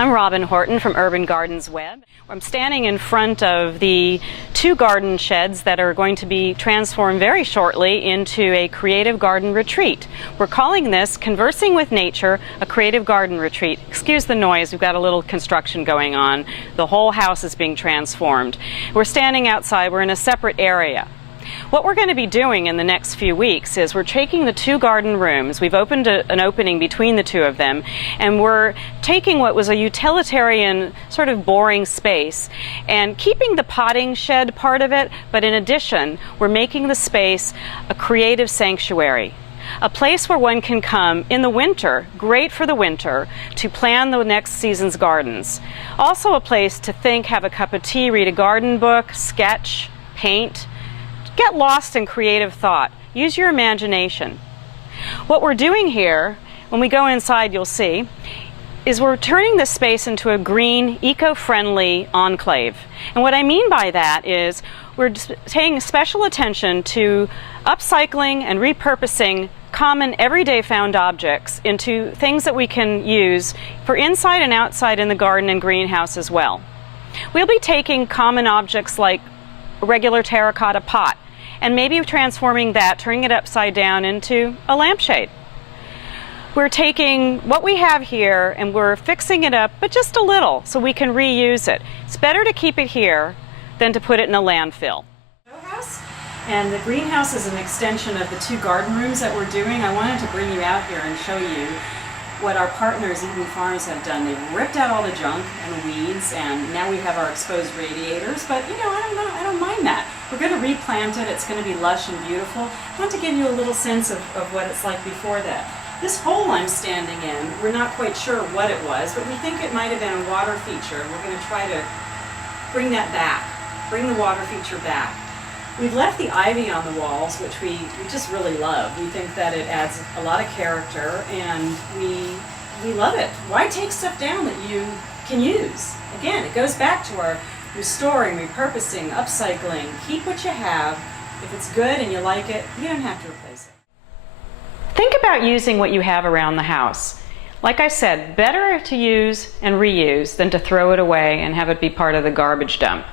I'm Robin Horton from Urban Gardens Web. I'm standing in front of the 2 garden sheds that are going to be transformed very shortly into a creative garden retreat. We're calling this Conversing with Nature, a creative garden retreat. Excuse the noise, we've got a little construction going on. The whole house is being transformed. We're standing outside, we're in a separate area. What we're going to be doing in the next few weeks is we're taking the 2 garden rooms, we've opened an opening between the 2 of them, and we're taking what was a utilitarian sort of boring space and keeping the potting shed part of it, but in addition we're making the space a creative sanctuary. A place where one can come in the winter, great for the winter, to plan the next season's gardens. Also a place to think, have a cup of tea, read a garden book, sketch, paint. Get lost in creative thought. Use your imagination. What we're doing here, when we go inside you'll see, is we're turning this space into a green, eco-friendly enclave. And what I mean by that is we're paying special attention to upcycling and repurposing common everyday found objects into things that we can use for inside and outside in the garden and greenhouse as well. We'll be taking common objects like a regular terracotta pot and maybe transforming that, turning it upside down into a lampshade. We're taking what we have here and we're fixing it up, but just a little, so we can reuse it. It's better to keep it here than to put it in a landfill. Show house, and the greenhouse is an extension of the 2 garden rooms that we're doing. I wanted to bring you out here and show you what our partners, Eden Farms, have done. They've ripped out all the junk and the weeds, and now we have our exposed radiators, but you know, I don't mind that. We're going to replant it. It's going to be lush and beautiful. I want to give you a little sense of what it's like before that. This hole I'm standing in, we're not quite sure what it was, but we think it might have been a water feature. We're going to try to bring that back, bring the water feature back. We've left the ivy on the walls, which we just really love. We think that it adds a lot of character, and we love it. Why take stuff down that you can use? Again, it goes back to our restoring, repurposing, upcycling. Keep what you have. If it's good and you like it, you don't have to replace it. Think about using what you have around the house. Like I said, better to use and reuse than to throw it away and have it be part of the garbage dump.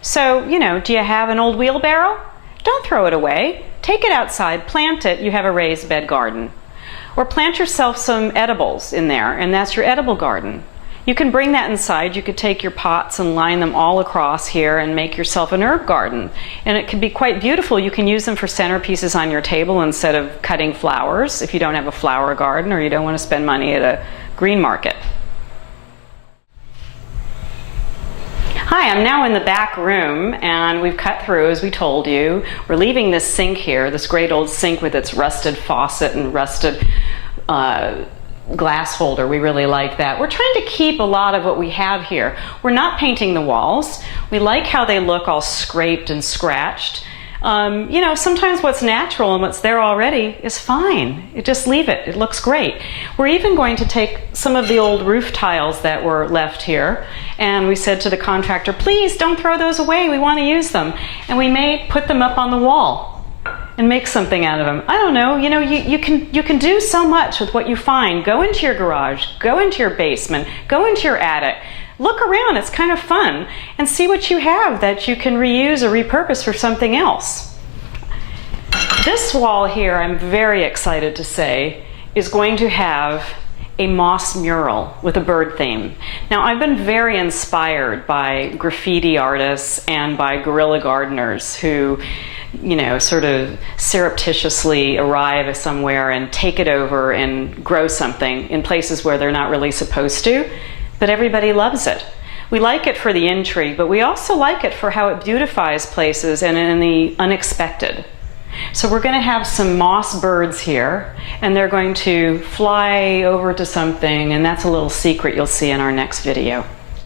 So, you know, do you have an old wheelbarrow? Don't throw it away. Take it outside, plant it, you have a raised bed garden. Or plant yourself some edibles in there, and that's your edible garden. You can bring that inside. You could take your pots and line them all across here and make yourself an herb garden. And it can be quite beautiful. You can use them for centerpieces on your table instead of cutting flowers if you don't have a flower garden or you don't want to spend money at a green market. Hi, I'm now in the back room, and we've cut through, as we told you. We're leaving this sink here, this great old sink with its rusted faucet and rusted glass holder. We really like that. We're trying to keep a lot of what we have here. We're not painting the walls. We like how they look all scraped and scratched. You know, sometimes what's natural and what's there already is fine. Just leave it. It looks great. We're even going to take some of the old roof tiles that were left here, and we said to the contractor, please don't throw those away. We want to use them. And we may put them up on the wall and make something out of them. I don't know. You know, you can do so much with what you find. Go into your garage, go into your basement, go into your attic. Look around, it's kind of fun, and see what you have that you can reuse or repurpose for something else. This wall here, I'm very excited to say, is going to have a moss mural with a bird theme. Now, I've been very inspired by graffiti artists and by guerrilla gardeners who, you know, sort of surreptitiously arrive somewhere and take it over and grow something in places where they're not really supposed to. But everybody loves it. We like it for the intrigue, but we also like it for how it beautifies places and in the unexpected. So we're going to have some moss birds here, and they're going to fly over to something, and that's a little secret you'll see in our next video.